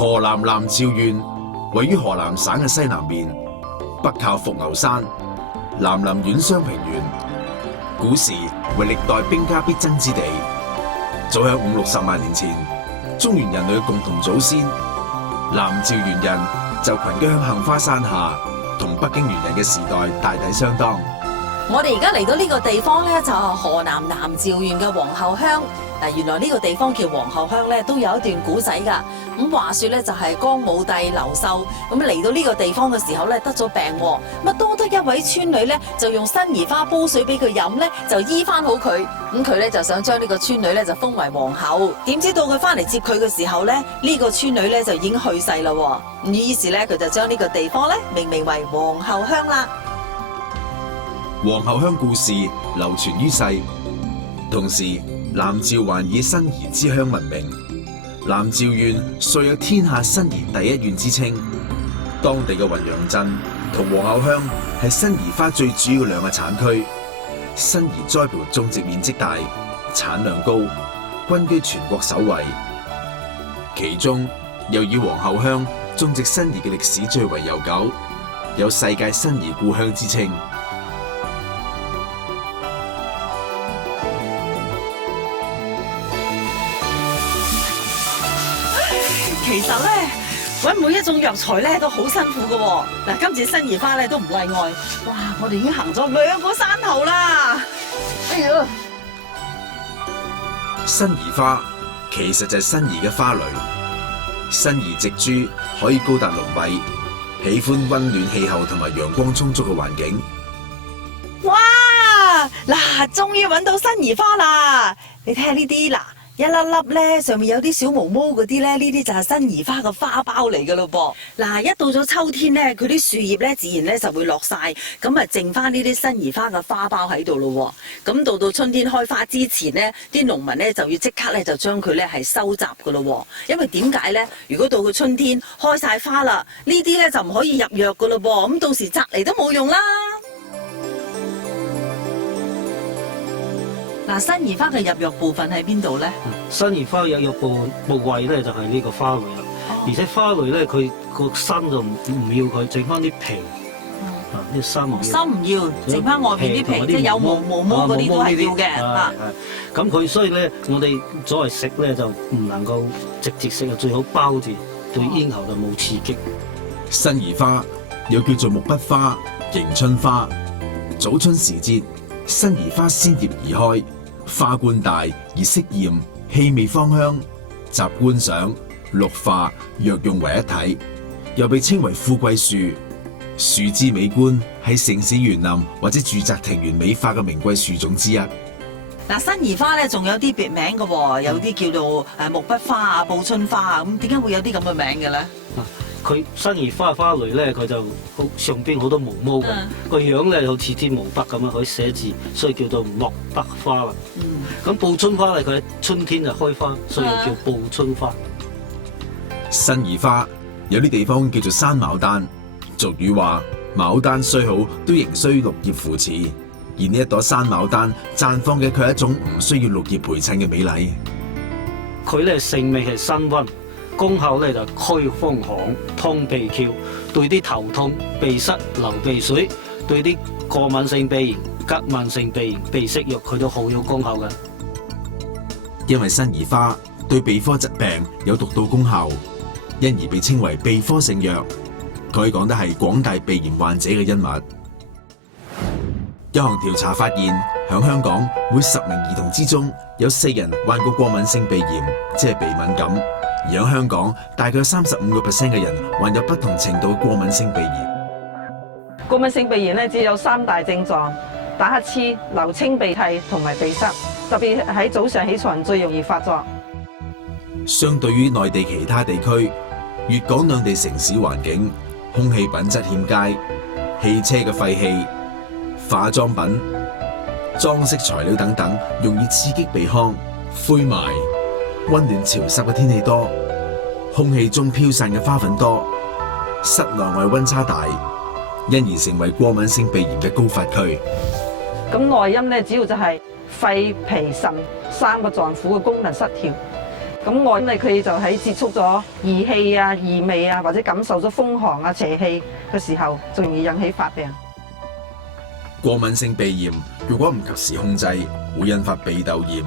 河南南趙縣位於河南省嘅西南面，北靠伏牛山，南臨沅湘平原，古時為歷代兵家必爭之地。早喺50-60萬年前，中原人類嘅共同祖先南趙猿人就群居喺杏花山下，同北京猿人嘅時代大體相當。我哋而家嚟到呢個地方咧，就係河南南趙縣嘅皇后鄉。嗱，原來呢個地方叫皇后鄉咧，都有一段古仔噶。咁話說咧，就係光武帝劉秀咁嚟到呢個地方嘅時候咧，得咗病，咁多得一位村女咧，就用辛夷花煲水俾佢飲咧，就醫翻好佢。咁佢咧就想將呢個村女咧就封為皇后。點知到佢翻嚟接佢嘅時候咧，呢個村女咧就已經去世啦。咁於是咧，佢就將呢個地方咧命名為皇后鄉啦。皇后鄉故事流傳於世，同時南趙還以辛夷之鄉聞名。南趙縣素有天下辛夷第一縣之稱，當地嘅雲陽鎮同皇后鄉係辛夷花最主要兩個產區。辛夷栽培種植面積大，產量高，均居全國首位。其中又以皇后鄉種植辛夷嘅歷史最為悠久，有世界辛夷故鄉之稱。其實咧，搵每一種藥材咧都好辛苦噶。嗱，今次辛夷花咧都唔例外。哇，我哋已經行咗2個山頭啦。哎呀，辛夷花其實就係辛夷嘅花蕾。辛夷植株可以高達6米，喜歡溫暖氣候同埋陽光充足嘅環境。哇！嗱，終於搵到辛夷花啦！你睇下呢啲嗱。一粒粒咧，上面有啲小毛毛嗰啲咧，呢啲就係辛夷花嘅花苞嚟噶咯噃。嗱，一到咗秋天咧，佢啲樹葉咧自然咧就會落晒，咁啊剩翻呢啲辛夷花嘅花苞喺度咯。咁到春天開花之前咧，啲農民咧就要即刻咧就將佢咧係收集噶咯。因為點解咧？如果到佢春天開晒花啦，呢啲咧就唔可以入藥噶咯噃，咁到時摘嚟都冇用啦。嗱，辛夷花嘅入藥部分喺邊度咧？辛夷花有部位咧就係呢個花蕾啦，而且花蕾咧佢個身就唔要佢，剩翻啲皮，啲心唔要，剩翻外面啲皮，即係有毛毛嗰啲都係要嘅。咁佢所以咧，我哋作為食咧就唔能夠直接食，最好包住，對咽喉就冇刺激。辛夷花又叫做木筆花、迎春花。早春時節，辛夷花先葉而開，花冠大而色艷，氣味芳香，集觀賞、綠化、藥用為一體，又被稱為富貴樹。樹枝美觀，係城市園林或者住宅庭園美化嘅名貴樹種之一。嗱，辛夷花咧仲有啲別名嘅喎，有啲叫做木筆花啊、報春花啊，咁點解會有啲咁嘅名嘅咧？佢辛夷花花蕾咧，佢就上邊好多毛毛嘅，個樣咧好似支毛筆咁樣可以寫字，所以叫做木筆花啦。咁報春花咧，佢喺春天就開花，所以又叫報春花。辛夷花有啲地方叫做山牡丹，俗語話牡丹雖好，都仍需綠葉扶持。而呢一朵山牡丹綻放嘅，佢係一種唔需要綠葉陪襯嘅美麗。佢咧性味係辛溫。功效咧就驅風寒、通鼻竅，對啲頭痛、鼻塞、流鼻水，對啲過敏性鼻炎、急慢性鼻炎、鼻息肉，佢都好有功效嘅。因為辛夷花對鼻科疾病有獨到功效，因而被稱為鼻科聖藥。可以講得係廣大鼻炎患者嘅恩物。一項調查發現，響香港每10名兒童之中有4人患過過敏性鼻炎，即係鼻敏感。而喺香港，大概35% 嘅人患有不同程度嘅過敏性鼻炎。過敏性鼻炎咧，只有3大症狀：打乞嗤、流清鼻涕同埋鼻塞。特別喺早上起床最容易發作。相對於內地其他地區，粵港兩地城市環境、空氣品質欠佳、汽車嘅廢氣、化妝品、裝飾材料等等，容易刺激鼻腔、灰霾。溫暖潮濕嘅天氣多，空氣中飄散嘅花粉多，室內外溫差大，因而成為過敏性鼻炎嘅高發區。咁內因咧，主要就係肺、脾、腎3個臟腑嘅功能失調。咁外咧佢就喺接觸咗儀器啊、異味啊，或者感受咗風寒啊、邪氣嘅時候，就容易引起發病。過敏性鼻炎如果唔及時控制，會引發鼻竇炎、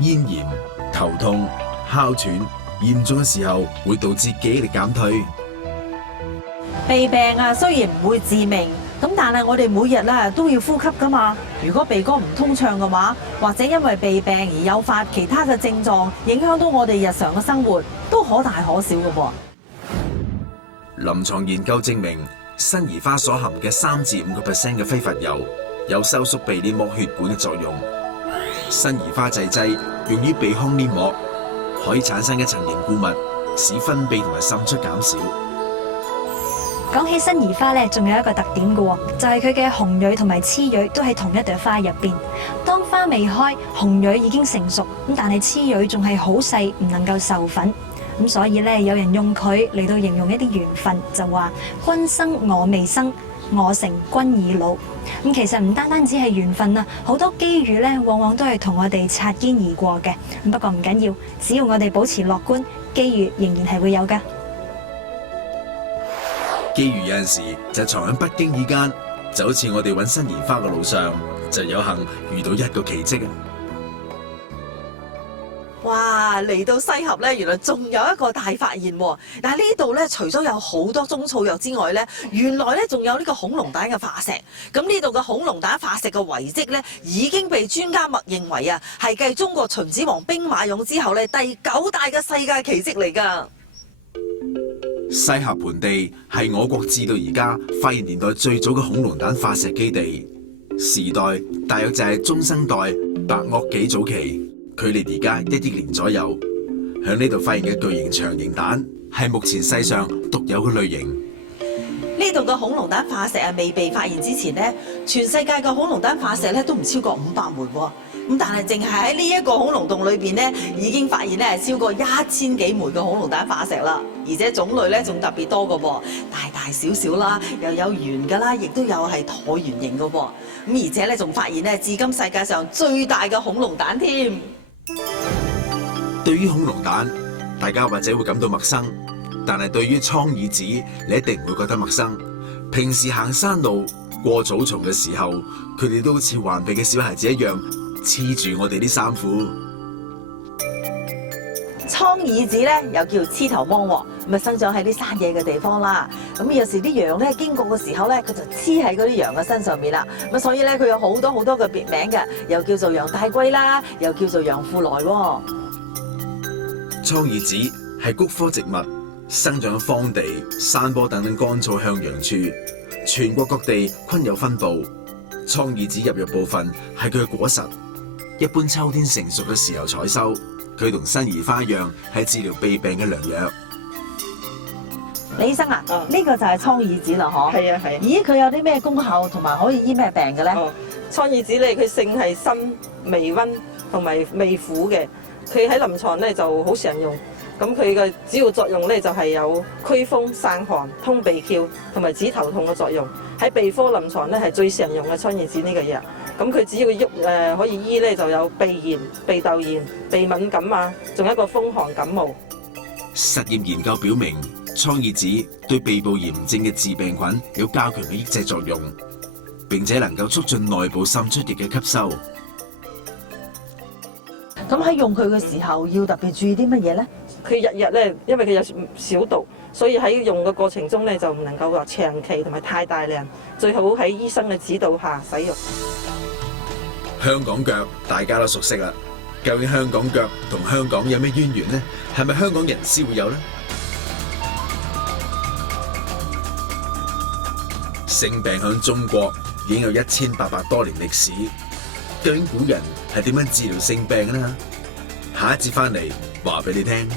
咽炎、頭痛、哮喘，嚴重嘅時候會導致記憶力減退。鼻病啊，雖然唔會致命，咁但係我哋每日咧都要呼吸噶嘛。如果鼻哥唔通暢嘅話，或者因為鼻病而誘發其他嘅症狀，影響到我哋日常嘅生活，都可大可小嘅噃。臨床研究證明，辛夷花所含嘅3至5%嘅揮發油有收縮鼻黏膜血管嘅作用。辛夷花製劑用於鼻腔黏膜，可以產生一層凝固物，使分泌同埋滲出減少。講起辛夷花咧，仲有一個特點嘅喎，就係佢嘅雄蕊同埋雌蕊都喺同一朵花入邊。當花未開，雄蕊已經成熟，咁但係雌蕊仲係好細，唔能夠授粉。咁所以咧，有人用佢嚟到形容一啲緣分，就話君生我未生，我成君已老。咁其實唔單單只係緣分啊，好多機遇咧，往往都係同我哋擦肩而過嘅。不過唔緊要，只要我哋保持樂觀，機遇仍然係會有噶。機遇有陣時就藏喺不經意間，就好似我哋揾辛夷花嘅路上，就有幸遇到一個奇蹟啊！哇！嚟到西峽咧，原來仲有一個大發現喎。但係呢度咧，除咗有好多中草藥之外咧，原來咧仲有呢個恐龍蛋嘅化石。咁呢度嘅恐龍蛋化石嘅遺跡咧，已經被專家默認為啊，係繼中國秦始皇兵馬俑之後咧，第9大嘅世界奇蹟嚟㗎。西峽盆地係我國至到而家發現年代最早嘅恐龍蛋化石基地，時代大約就係中生代白堊紀早期，距離而家1億年左右。響呢度發現嘅巨型長形蛋係目前世上獨有嘅類型。呢度嘅恐龍蛋化石未被發現之前呢，全世界嘅恐龍蛋化石咧都唔超過500枚喎。咁但係淨係喺呢一個恐龍洞裏邊咧，已經發現咧係超過1000幾枚嘅恐龍蛋化石啦，而且種類咧仲特別多嘅噃，大大小小啦，又有圓嘅啦，亦都有係橢圓形嘅噃。咁而且咧仲發現咧至今世界上最大嘅恐龍蛋添。對於恐龍蛋，大家或者會感到陌生，但係對於蒼耳子，你一定唔會覺得陌生。平時行山路、過草叢嘅時候，佢哋都好似頑皮嘅小孩子一樣，黐住我哋啲衫褲。蒼耳子咧又叫黐頭芒喎，咁啊生長喺啲山野嘅地方啦。咁有時啲羊咧經過嘅時候咧，佢就黐喺嗰啲羊嘅身上面啦。咁所以咧佢有好多嘅別名嘅，又叫做羊大龜啦，又叫做羊褲來喎。蒼耳子係菊科植物，生長喺荒地、山坡等等乾燥向陽處，全國各地均有分布。蒼耳子入肉部分係佢嘅果實，一般秋天成熟嘅時候採收。佢同辛夷花一樣，係治療鼻病嘅良藥。李醫生啊，呢個就係蒼耳子啦，嗬？係啊係。咦，佢有啲咩功效同埋可以醫咩病嘅咧？蒼耳子咧，佢性係辛、微溫同埋味苦嘅。佢喺臨床咧就好常用。咁佢嘅主要作用咧就係有驅風散寒、通鼻竅同埋止頭痛嘅作用。喺鼻科臨床咧係最常用嘅蒼耳子呢個藥。咁佢只要喐可以醫咧就有鼻炎、鼻竇炎、鼻敏感啊，仲有一個風寒感冒。實驗研究表明，蒼耳子對鼻部炎症嘅致病菌有較強嘅抑制作用，並且能夠促進內部滲出液嘅吸收。咁喺用佢嘅時候要特別注意啲乜嘢咧？佢日日咧，因為佢有少毒，所以喺用嘅過程中咧就唔能夠話長期同埋太大量，最好喺醫生嘅指導下使用。香港腳大家都熟悉啦，究竟香港腳同香港有咩淵源呢？係咪香港人先會有呢？性病響中國已經有1800多年歷史，究竟古人係點樣治療性病呢？下一節翻嚟話俾你聽。